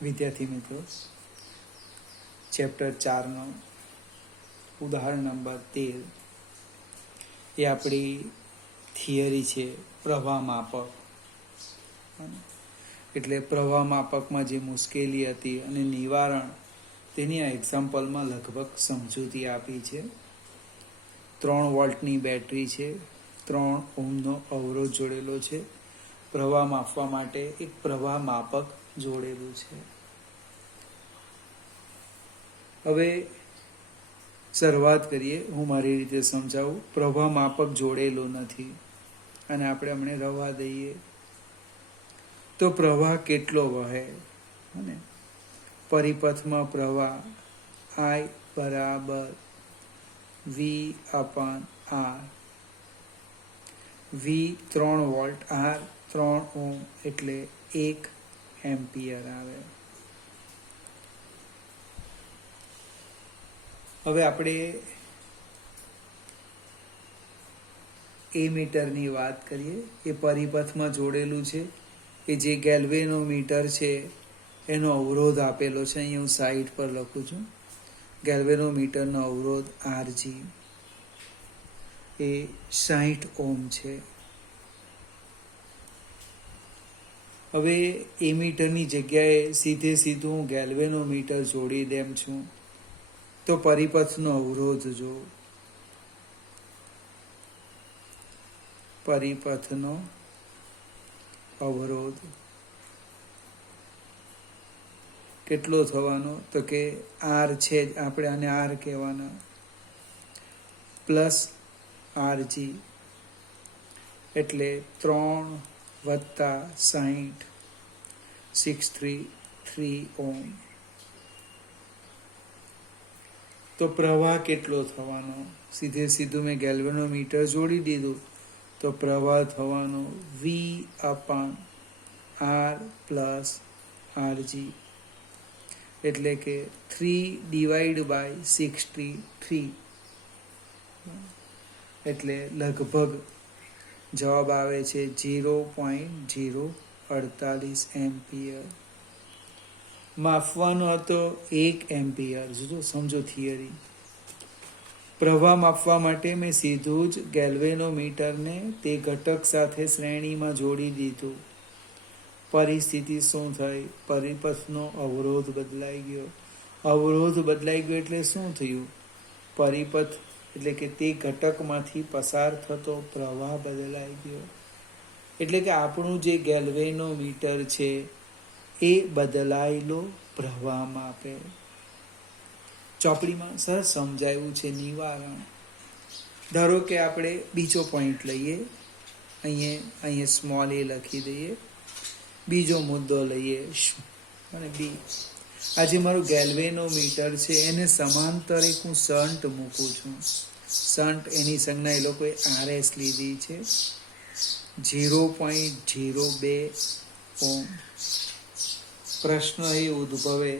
વિદ્યાર્થી મિત્રો, ચેપ્ટર 4નો ઉદાહરણ નંબર 13 એ આપણી થિયરી છે પ્રવાહ માપક. એટલે પ્રવાહ માપકમાં જે મુશ્કેલી હતી અને નિવારણ તેની આ એક્ઝામ્પલમાં લગભગ સમજૂતી આપી છે. 3 વોલ્ટની બેટરી છે, 3 ઓહ્મનો અવરોધ જોડેલો છે, પ્રવાહ માપવા માટે એક પ્રવાહ માપક જોડેલું છે. હવે શરૂઆત કરીએ. હું મારી રીતે સમજાવું. પ્રવાહ માપક જોડેલું નથી અને આપણે હમણાં રવા દઈએ તો પ્રવાહ કેટલો વહે, અને પરિપથમાં પ્રવાહ I બરાબર V/R. V 3 volt, R 3 ohm એટલે 1 એમ્પિયર આવે. હવે આપણે મીટરની વાત કરીએ. એ પરિપથમાં જોડેલું છે. એ જે ગેલ્વેનોમીટર છે એનો અવરોધ આપેલો છે. અહીં હું સાઈડ પર લખું છું. ગેલ્વેનોમીટરનો અવરોધ RG એ 60 ઓહ્મ છે. હવે મીટરની જગ્યાએ સીધું હું ગેલ્વેનોમીટર જોડી દેમ છું તો પરિપથનો અવરોધ જો, પરિપથનો અવરોધ કેટલો થવાનો, તો કે R છે જ, આપણે આને R કહેવાના, પ્લસ RG એટલે 3 વત્તા 60, 633 ઓહ્મ. તો પ્રવાહ કેટલો થવાનો? સીધું મેં ગેલ્વેનોમીટર જોડી દીધું તો પ્રવાહ થવાનો V/R પ્લસ RG એટલે કે 3/63 એટલે લગભગ જવાબ આવે છે 0.048 એમ્પિયર. માપવાનો હતો 1 એમ્પિયર. જો સમજો થિયરી. પ્રવાહ માપવા માટે મેં સીધું જ ગેલ્વેનોમીટરને તે ઘટક સાથે શ્રેણીમાં જોડી દીધું. પરિસ્થિતિ શું થઈ? પરિપથનો અવરોધ બદલાઈ ગયો. અવરોધ બદલાઈ ગયો એટલે શું થયું? પરિપથ એટલે કે તે ઘટકમાંથી પસાર થતો પ્રવાહ બદલાઈ ગયો. એટલે કે આપણું જે ગેલ્વેનોમીટર છે એ બદલાયેલો પ્રવાહ માપે. ચોપડીમાં સરસ સમજાયું છે નિવારણ. ધારો કે આપણે બીજો પોઈન્ટ લઈએ, અહીંયા સ્મોલ a લખી દઈએ. બીજો મુદ્દો લઈએ અને બી. આજે મારું ગેલ્વેનોમીટર છે એને સમાંતર એક હું શન્ટ મૂકું છું. શન્ટ એની સંજ્ઞા એ લોકોએ RS લીધી છે, 0.02 ઓહ્મ. પ્રશ્ન એ ઉદ્ભવે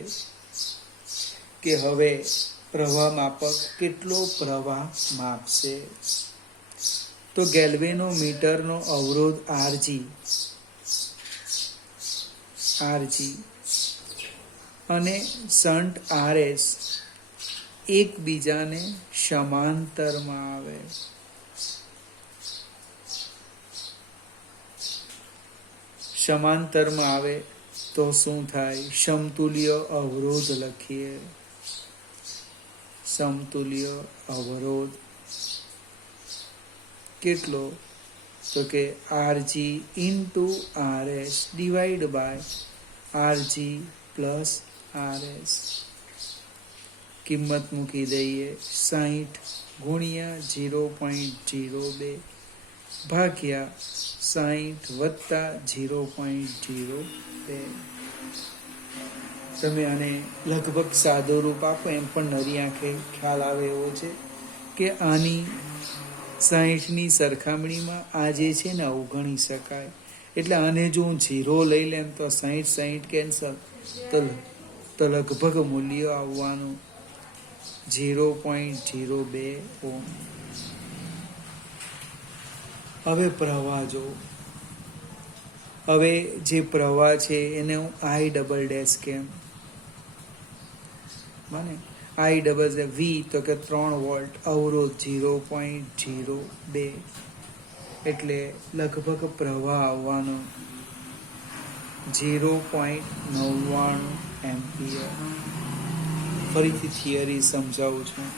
કે હવે પ્રવાહ માપક કેટલો પ્રવાહ માપશે? તો ગેલ્વેનોમીટરનો અવરોધ RG અને શન્ટ RS એકબીજાને સમાંતરમાં આવે. સમાંતરમાં આવે તો શું થાય? સમતુલ્ય અવરોધ લખીએ. સમતુલ્ય અવરોધ કેટલો? તો કે RG into RS divided by RG plus RS. કિંમત મૂકી દઈએ. 60 ગુણ્યા 0.02 ભાગ્યા 60 વત્તા 0.02. તમે આને લગભગ સાદો રૂપ આપો એમ પણ નરી આંખે ખ્યાલ આવે એવો છે કે આની 60ની સરખામણીમાં આ જે છે ને અવગણી શકાય. એટલે આને જો હું 0 લઈ લેમ તો 60 કેન્સલ, તો લગભગ મૂલ્ય આવવાનું 0.02 ઓહ્મ. હવે પ્રવાહ જો, હવે જે પ્રવાહ છે એને હું આઈ ડબલ ડેશ કેમ મને આઈ ડબલ વી તો કે 3 વોલ્ટ, અવરોધ 0.02, એટલે લગભગ પ્રવાહ આવવાનો 0.99 એમ્પિયર. ફરીથી થિયરી સમજાવું છું.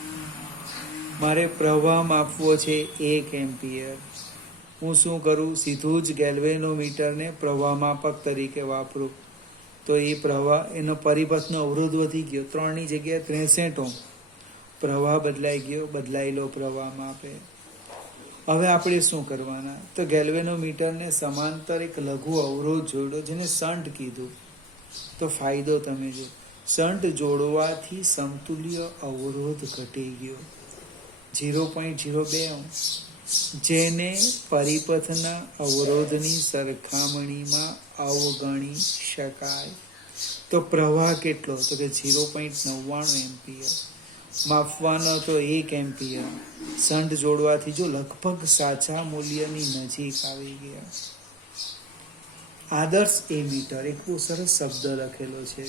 મારે પ્રવાહ માપવો છે 1 એમ્પિયર. હું શું કરું? સીધું જ ગેલ્વેનોમીટરને પ્રવાહ માપક તરીકે વાપરું. તો એ પ્રવાહ, એનો પરિપથનો અવરોધ વધી ગયો, 3ની જગ્યાએ 63 ઓહ્મ. પ્રવાહ બદલાઈ ગયો, બદલાયેલો પ્રવાહ માપે. હવે આપણે શું કરવાના? તો ગેલ્વેનોમીટરને સમાંતર એક લઘુ અવરોધ જોડો, જેને શન્ટ કીધું. તો ફાયદો તમે જો, શન્ટ જોડવાથી સમતુલ્ય અવરોધ ઘટી ગયો 0.02 ઓહ્મ, જેને પરિપથના અવરોધની સરખામણીમાં અવગણી શકાય. તો પ્રવાહ કેટલો? તો કે 0.99 એમ્પિયર. માપવાનો તો 1 એમ્પિયર. શન્ટ જોડવાથી જો લગભગ સાચા મૂલ્યની નજીક આવી ગયા. આદર્શ એમીટર, એક બહુ સરસ શબ્દ લખેલો છે,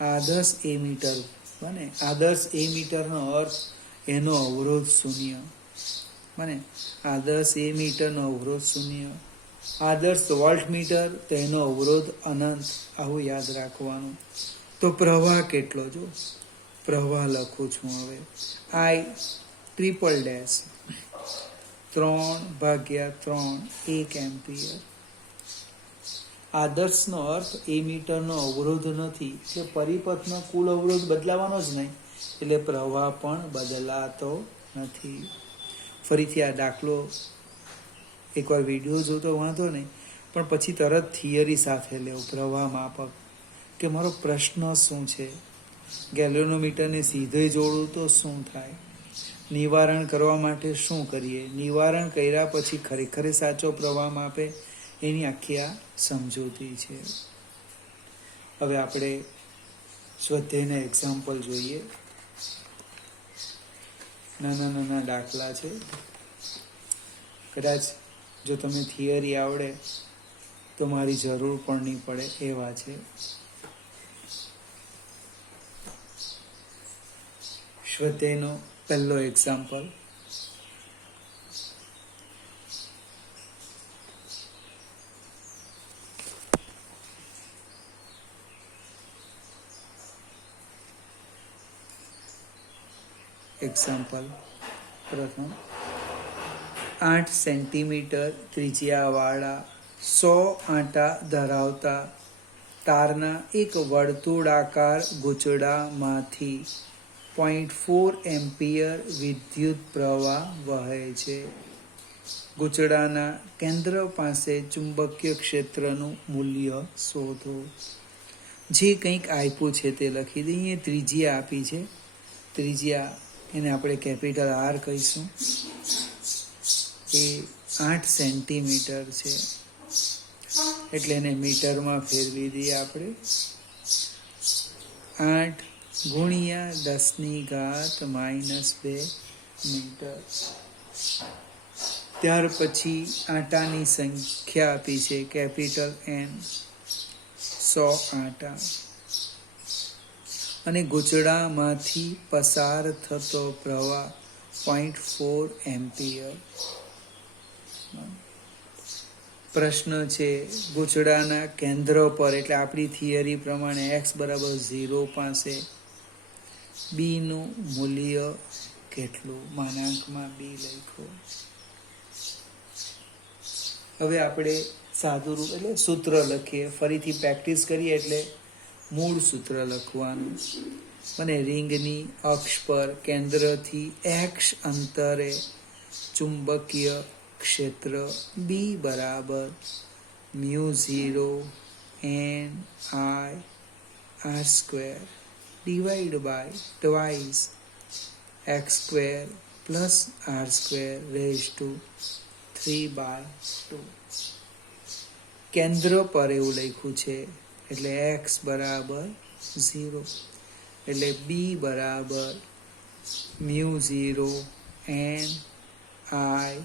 આદર્શ એમીટર બને. આદર્શ એમીટરનો અર્થ એનો અવરોધ શૂન્ય બને. આદર્શ એમીટરનો અવરોધ શૂન્ય. આદર્શ વોલ્ટમીટર, તો એનો અવરોધ અનંત. આવું યાદ રાખવાનું. તો પ્રવાહ કેટલો? જો પ્રવાહ લખું છું હવે, આઈ ટ્રિપલ ડેશ 3/3 1 એમ્પિયર. આદર્શનો અર્થ એમીટરનો અવરોધ નથી, કે પરિપથનો કુલ અવરોધ બદલાવાનો જ નહીં, એટલે પ્રવાહ પણ બદલાતો નથી. ફરીથી આ દાખલો એકવાર વિડીયો જોતો વાંધો નહીં, પણ પછી તરત થિયરી સાથે લેવો. પ્રવાહ માપક, કે મારો પ્રશ્ન શું છે? ગેલ્વેનોમીટરને સીધે જોડું તો શું થાય? નિવારણ કરવા માટે શું કરીએ? નિવારણ કર્યા પછી ખરેખર સાચો પ્રવાહ માપે, એની આખી આ સમજૂતી છે. હવે આપણે સ્વાધ્યાયના એક્ઝામ્પલ જોઈએ. નાના નાના દાખલા છે. કદાચ જો તમે થિયરી આવડે તો મારી જરૂર પણ નહીં પડે એવા છે. સ્વાધ્યાયનો પહેલો એક્ઝામ્પલ. પ્રથમ, 8 સેન્ટીમીટર ત્રિજ્યાવાળા 100 આંટા ધરાવતા તારના એક વર્તુળાકાર ગૂંચળામાંથી 0.4 એમ્પિયર વિદ્યુત પ્રવાહ વહે છે. ગૂંચળાના કેન્દ્ર પાસે ચુંબકીય ક્ષેત્રનું મૂલ્ય શોધો. જે કંઈક આપ્યું છે તે લખી દઈએ. ત્રિજ્યા આપી છે, ત્રિજ્યા એને આપણે કેપિટલ આર કહીશું. એ 8 સેન્ટીમીટર છે, એટલે એને મીટરમાં ફેરવી દઈએ આપણે. 8 ગુણ્યા 10⁻² મીટર. ત્યાર પછી આંટાની સંખ્યા આપી છે, કેપિટલ N, 100 આંટા. અને ગૂંચળામાંથી પસાર થતો પ્રવાહ 0.4 એમ્પિયર. પ્રશ્ન છે, ગૂંચળાના કેન્દ્ર પર, એટલે આપણી થિયરી પ્રમાણે x=0 પાસે બી નું મૂલ્ય કેટલું? માનાંકમાં બી લખો. હવે આપણે સાદું રૂપ એટલે સૂત્ર લખીએ. ફરીથી પ્રેક્ટિસ કરીએ એટલે મૂળ સૂત્ર લખવાનું. અને રિંગની અક્ષ પર કેન્દ્રથી x અંતરે ચુંબકીય ક્ષેત્ર B બરાબર μ0 NIr² divide by twice x² plus r² 3/2. કેન્દ્ર પર એવું લખ્યું છે, એટલે x બરાબર 0, એટલે b બરાબર μ0 NIr²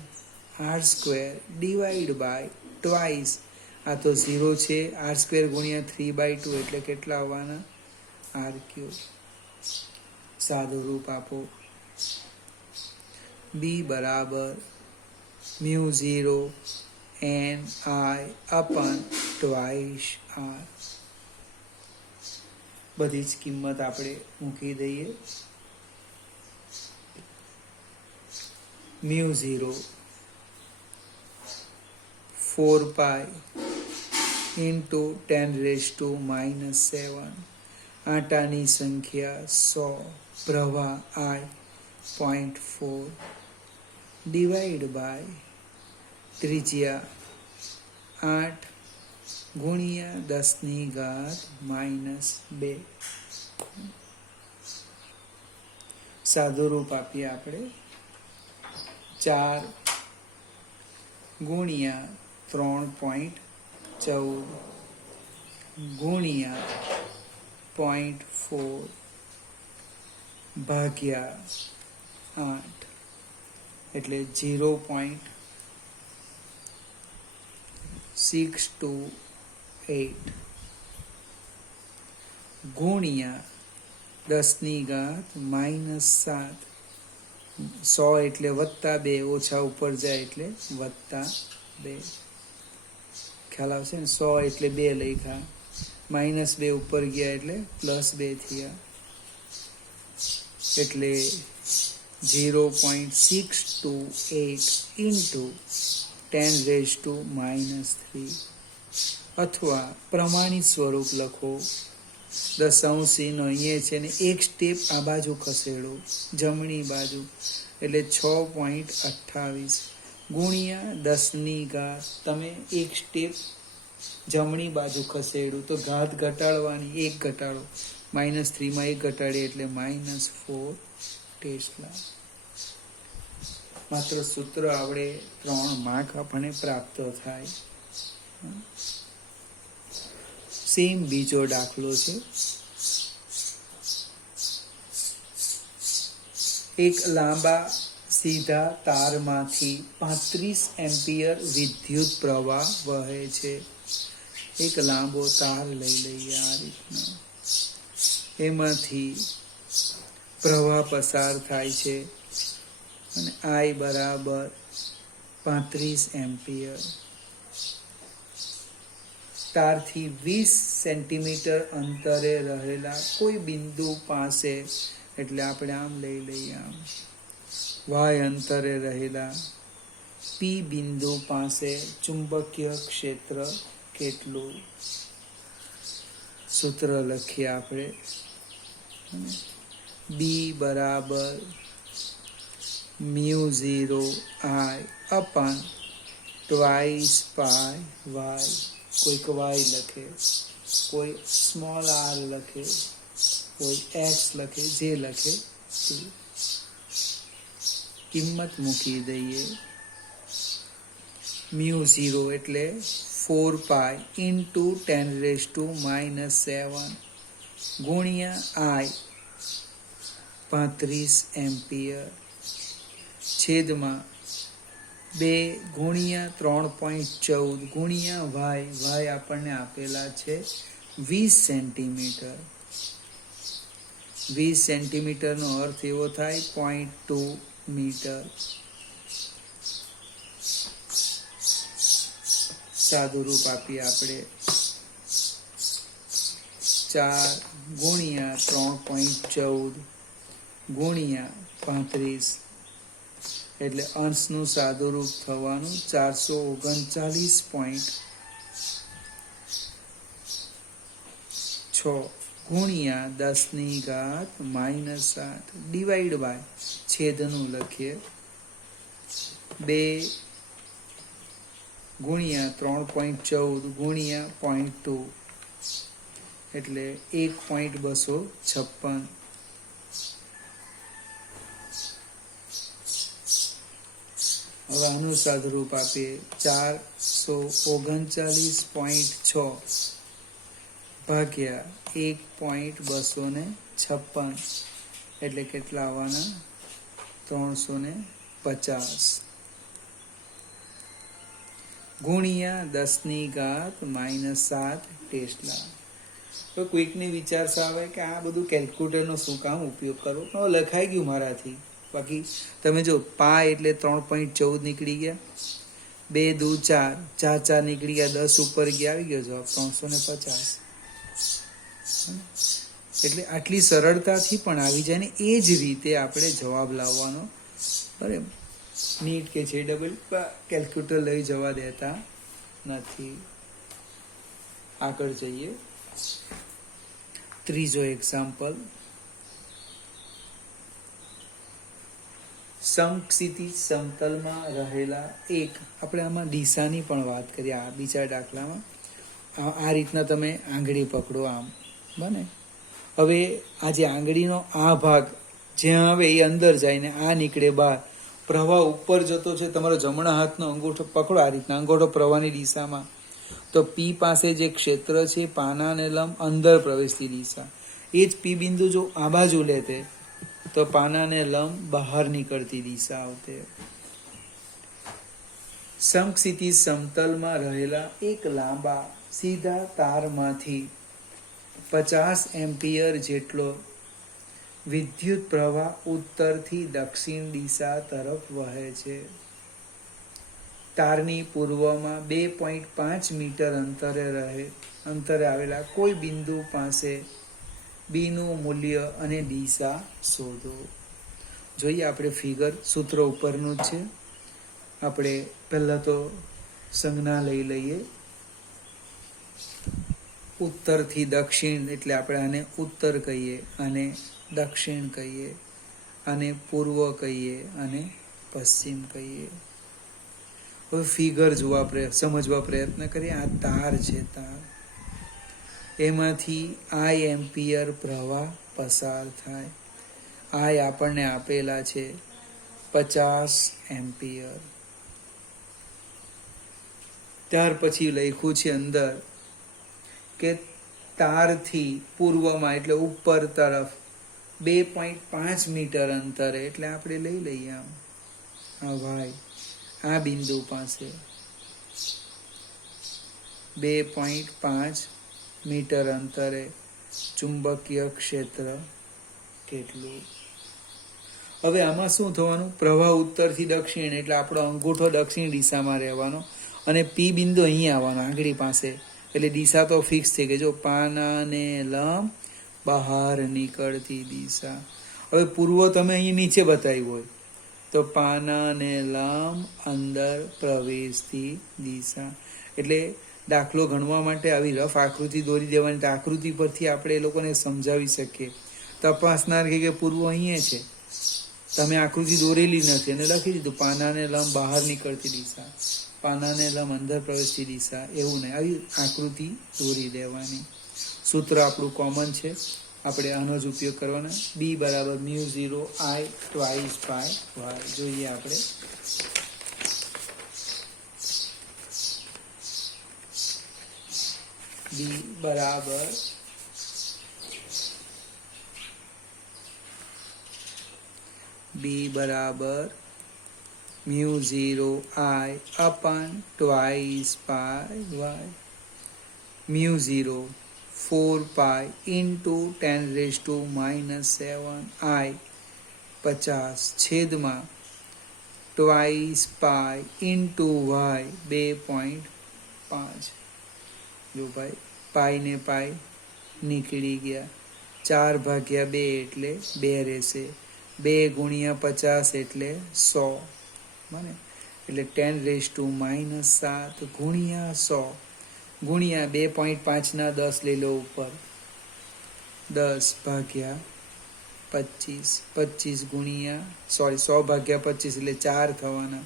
R square divide by twice, આ તો 0 છે, આર સ્ક્વેર ગુણ્યા 3/2 એટલે કેટલા આવવાના? R cube. સાદું રૂપ આપો. બી બરાબર μ0 n I upon twice R. બધી જ કિંમત આપણે મૂકી દઈએ. μ0 4 પાઈ ઇન્ટુ 10⁻⁻7, આટાની સંખ્યા 100, પ્રવાહ I 0.4 ડિવાઈડ બાય ત્રિજ્યા 8 ગુણ્યા 10⁻². સાદું રૂપ આપીએ આપણે. 4 ગુણ્યા 3.14 ગુણ્યા 0.4 ભાગ્યા 8 એટલે 0.628 ગુણ્યા 10⁻⁻7. 100 એટલે +2, ઓછા ઉપર જાય એટલે +2. ખ્યાલ આવશે ને? 100 એટલે 2 લખ્યા, -2 ઉપર ગયા એટલે +2 થયા, એટલે 0.628 ઇન્ટુ 10⁻³ અથવા પ્રમાણિત સ્વરૂપ લખો. દશાંશ ચિહ્ન અહીંયા છે ને એક સ્ટેપ આ બાજુ ખસેડો, જમણી બાજુ, એટલે 6.28 ગુણ્યા 10⁻. તમે એક સ્ટેપ જમણી બાજુ ખસેડું તો ઘાત ઘટાડવાની, એક ઘટાડો, -3 માં 1 ઘટાડીએ એટલે -4 ટેસ્લા. માત્ર સૂત્ર આવડે 3 માર્ક આપણને પ્રાપ્ત થાય. સેમ બીજો દાખલો છે. એક લાંબા સીધા તારમાંથી 35 એમ્પિયર વિદ્યુત પ્રવાહ વહે છે. એક લાંબો તાર લઈ લઈએ આ રીતના, એમાંથી પ્રવાહ પસાર થાય છે અને I બરાબર 35 એમ્પિયર. તારથી 20 સેન્ટીમીટર અંતરે રહેલા કોઈ બિંદુ પાસે, એટલે આપણે આમ લઈ લઈએ, આમ y અંતરે રહેલા P બિંદુ પાસે ચુંબકીય ક્ષેત્ર કેટલું? સૂત્ર લખીએ આપણે. B બરાબર μ0 I upon twice pi y. કોઈક y લખે, કોઈ સ્મોલ r લખે, કોઈ x લખે, જે લખે તે કિંમત મૂકી દઈએ. μ0 એટલે 4 પાઈ ઇન્ટુ 10⁻⁻7 ગુણ્યા I 35 એમ્પિયર છેદમાં 2 ગુણ્યા 3.14 ગુણ્યા y આપણને આપેલા છે 20 સેન્ટીમીટર. 20 સેન્ટીમીટરનો અર્થ એવો થાય 0.2 મીટર. સાદું રૂપ આપીએ આપણે. 4 ગુણ્યા 3.14 ગુણ્યા 35 એટલે અંશનું સાદું રૂપ થવાનું 439.6 ગુણ્યા 10⁻⁻7 ડિવાઈડ બાય છેદનું લખીએ 2 ગુણ્યા 3.14 ગુણ્યા 0.2 એટલે 1.256. હવે આનું સાદુરૂપ આપીએ 439.6 ભાગ્યા 1.256 એટલે કેટલા આવવાના? 350. ગુણ્યા 10⁻⁻7 ટેસ્લા. તો કોઈકને વિચાર આવે કે આ બધું કેલ્ક્યુલેટરનો શું કામ ઉપયોગ કરવો, તો લખાઈ ગયું મારાથી. બાકી તમે જો પા એટલે 3.14 નીકળી ગયા, 2 દુ 4, 4 4 નીકળી ગયા, 10 ઉપર ગયા, આવી ગયો જવાબ 350. એટલે આટલી સરળતાથી પણ આવી જાય ને એ જ રીતે આપણે જવાબ લાવવાનો. બરાબર, નીટ કે જે ડબલ કેલ્ક્યુલેટર લઈ જવા દેતા નથી. આગળ જઈએ. ત્રીજો એક્ઝામ્પલ, સમક્ષિતિજ સમતલમાં રહેલા એક, આપણે આમાં દિશાની પણ વાત કરીએ. આ બીજા દાખલામાં આ રીતના તમે આંગળી પકડો આમ, બને. હવે આ જે આંગળીનો આ ભાગ જ્યાં આવે એ અંદર જાય ને આ નીકળે બહાર, પ્રવાહ ઉપર જતો છે. તમારો જમણા હાથનો અંગૂઠો પકડો આ રીતના, અંગૂઠો પ્રવાહની દિશામાં, તો પી પાસે જે ક્ષેત્ર છે પાનાને લંબ અંદર પ્રવેશતી દિશા, એ જ પી બિંદુ જો આ બાજુ લેતે તો પાનાને લંબ બહાર નીકળતી દિશા આવતે. સમક્ષિતિજ સમતલમાં રહેલા એક લાંબા સીધા તારમાંથી 50 એમ્પિયર જેટલો વિદ્યુત પ્રવાહ ઉત્તરથી દક્ષિણ દિશા તરફ વહે છે. તારની પૂર્વમાં 2.5 મીટર અંતરે આવેલા કોઈ બિંદુ પાસે બીનું મૂલ્ય અને દિશા શોધો. જોઈએ આપણે ફિગર, સૂત્ર ઉપરનું જ છે. આપણે પહેલાં તો સંજ્ઞા લઈ લઈએ. ઉત્તરથી દક્ષિણ એટલે આપણે આને ઉત્તર કહીએ, અને દક્ષિણ કહીએ, અને પૂર્વ કહીએ, અને પશ્ચિમ કહીએ. હવે ફિગર સમજવા પ્રયત્ન કરીએ. આ તાર છે, તાર, એમાંથી આઈ એમ્પિયર પ્રવાહ પસાર થાય. આઈ આપણને આપેલા છે 50 એમ્પિયર. ત્યાર પછી લખ્યું છે અંદર કે તારથી પૂર્વમાં એટલે ઉપર તરફ 2.5 મીટર અંતરે, એટલે આપણે લઈ લઈએ આમ, આ ભાઈ આ બિંદુ પાસે 2.5 મીટર અંતરે ચુંબકીય ક્ષેત્ર કેટલું. હવે આમાં શું થવાનું, પ્રવાહ ઉત્તરથી દક્ષિણ એટલે આપણો અંગૂઠો દક્ષિણ દિશામાં રહેવાનો, અને પી બિંદુ અહીં આવવાનો આંગળી પાસે, એટલે દિશા તો ફિક્સ થઈ ગઈ. જો પાનાને લંબ બહાર નીકળતી દિશા. હવે પૂર્વ તમે અહીં નીચે બતાવ્યું હોય તો પાનાને લંબ અંદર પ્રવેશતી દિશા. એટલે દાખલો ગણવા માટે આવી રફ આકૃતિ દોરી દેવાની, આકૃતિ પરથી આપણે એ લોકોને સમજાવી શકીએ. તપાસનાર કે પૂર્વ અહીંયા છે, તમે આકૃતિ દોરેલી નથી અને લખી દીધું પાનાને લંબ બહાર નીકળતી દિશા, પાનાને લંબ અંદર પ્રવેશતી દિશા, એવું નહીં, આવી આકૃતિ દોરી દેવાની. સૂત્ર આપણું કોમન છે, આપણે આનો જ ઉપયોગ કરવાના. બી બરાબર μ0 I twice by y. જોઈએ આપણે બી બરાબર μ0 I upon twice by y. μ0 4 pi into 10⁻⁻7 I 50 છેદમાં twice pi into y 2.5. જો ભાઈ પાઈ ને પાઈ નીકળી ગયા, 4/2 એટલે 2 રહેશે, 2 ગુણ્યા 50 એટલે 100, બને. એટલે 10⁻⁻7 ગુણ્યા 100 ગુણ્યા 2.5 ના 10 લઈ લો ઉપર, 10/25, 25 ગુણ્યા 100/25 એટલે 4 થવાના,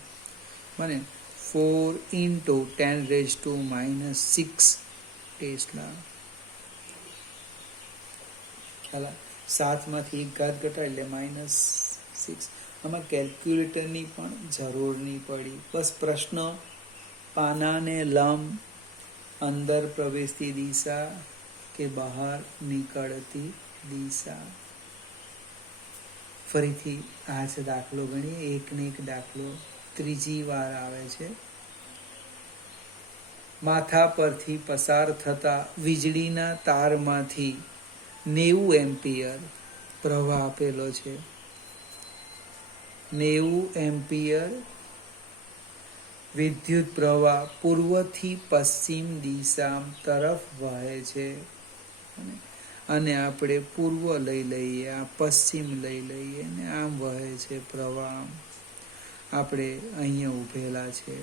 બને. 4 into 10⁻6 ટેસ્લા. 7માંથી 1 ઘાત ઘટાડ એટલે -6. આમાં કેલ્ક્યુલેટરની પણ જરૂર નહીં પડી. બસ પ્રશ્ન પાનાને લંબ અંદર પ્રવેશતી દિશા કે બહાર નીકળતી દિશા. ફરીથી આ છે દાખલો ગણીએ. એકને એક દાખલો ત્રીજી વાર આવે છે. માથા પરથી પસાર થતા વીજળીના તારમાંથી 90 એમ્પિયર પ્રવાહ આપેલો છે. 90 એમ્પિયર વિદ્યુત પ્રવાહ પૂર્વથી પશ્ચિમ દિશા તરફ વહે છે. અને આપણે પૂર્વ લઈ લઈએ, આ પશ્ચિમ લઈ લઈએ ને આમ વહે છે પ્રવાહ. આપણે અહીંયા ઊભેલા છે.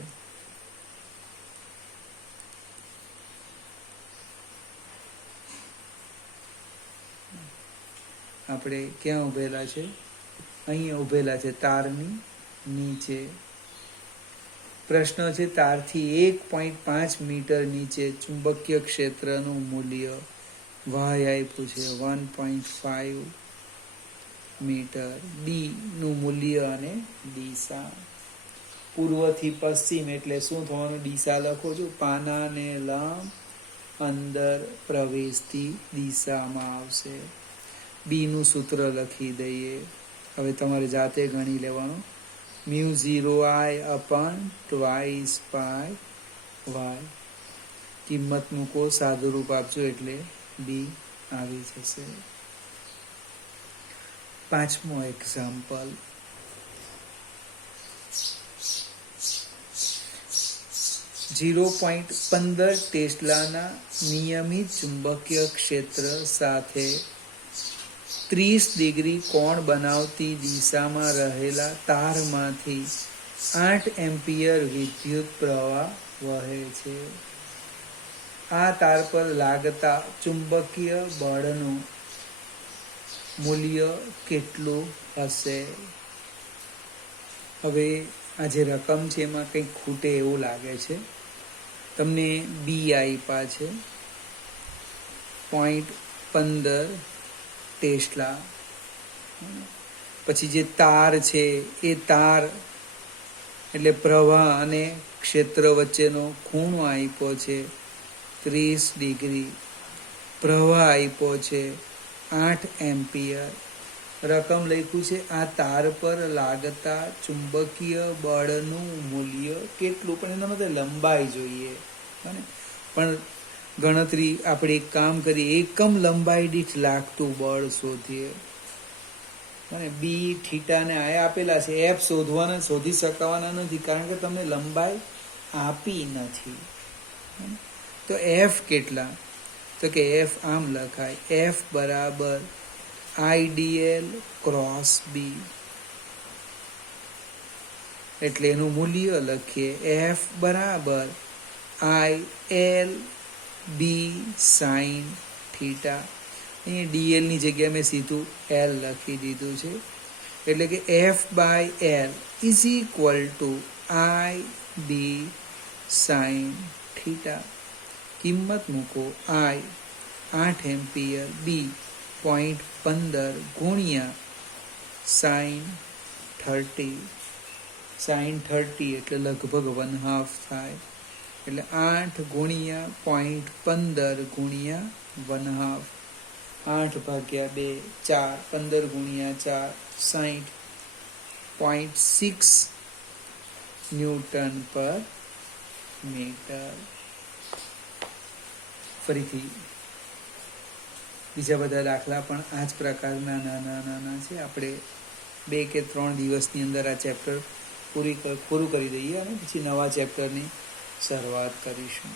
આપણે ક્યાં ઊભેલા છે? અહીંયા ઊભેલા છે, તારની નીચે. પ્રશ્ન છે, તારથી 1.5 મીટર નીચે ચુંબકીય ક્ષેત્રનું મૂલ્ય વાય આપ્યું છે 1.5 મીટર. ડી નું મૂલ્ય અને દિશા. પૂર્વથી પશ્ચિમ એટલે શું થવાનું? દિશા લખો છો, પાનાને લંબ અંદર પ્રવેશતી દિશામાં આવશે. બી નું સૂત્ર લખી દઈએ. હવે તમારે જાતે ગણી લેવાનું. μ0I અપન ટ્વાઇસ પાય વાય. કિંમત મૂકો, સાદુરૂપ આપજો એટલે બી આવી જશે. 5મો એક્ઝામ્પલ. .15 ટેસ્લાના નિયમિત ચુંબકીય ક્ષેત્ર સાથે 30 ડિગ્રી કોણ બનાવતી દિશામાં રહેલા તારમાંથી 8 એમ્પિયર વિદ્યુત પ્રવાહ વહે છે. આ તાર પર લાગતા ચુંબકીય બળનું મૂલ્ય કેટલું હશે? હવે આ જે રકમ છે એમાં કંઈક ખૂટે એવું લાગે છે. તમને બી આપ્યા છે 0.15 ટેસ્લા. પછી જે તાર છે એ તાર એટલે પ્રવાહ અને ક્ષેત્ર વચ્ચેનો ખૂણો આપ્યો છે 30 ડિગ્રી. પ્રવાહ આપ્યો છે 8 એમ્પિયર. રકમ લખ્યું છે આ તાર પર લાગતા ચુંબકીય બળનું મૂલ્ય કેટલું, પણ એના માટે લંબાઈ જોઈએ. પણ ગણતરી આપણે એક કામ કરીએ, એકમ લંબાઈ દીઠ લાગતું બળ શોધીએ. અને બી થીટા ને આ આપેલા છે, એફ શોધી શકાવાના નથી કારણ કે તમને લંબાઈ આપી નથી. તો એફ કેટલા? તો કે એફ આમ લખાય, એફ બરાબર આઈડીએલ ક્રોસ બી. એટલે એનું મૂલ્ય લખીએ, એફ બરાબર I L B sine theta. અહીં ડીએલ ની જગ્યાએ મેં સીધું એલ લખી દીધું છે. એટલે કે F by L is equal to I B sine theta. કિંમત મૂકો, આઈ 8 એમ્પિયર, બી 0.15 ગુણ્યા સાઇન 30. સાઇન 30 એટલે લગભગ 1/2 થાય. એટલે 8 ગુણ્યા 0.15 ગુણ્યા 1/2. 8 ભાગ્યા 2 4, 15 ગુણ્યા 4 60. 0.6 ન્યૂટન પર મીટર. ફરીથી બીજા બધા દાખલા પણ આ જ પ્રકારના નાના છે. આપણે 2 કે 3 દિવસની અંદર આ ચેપ્ટર પૂરું કરી દઈએ અને પછી નવા ચેપ્ટરની શરૂઆત કરીશું.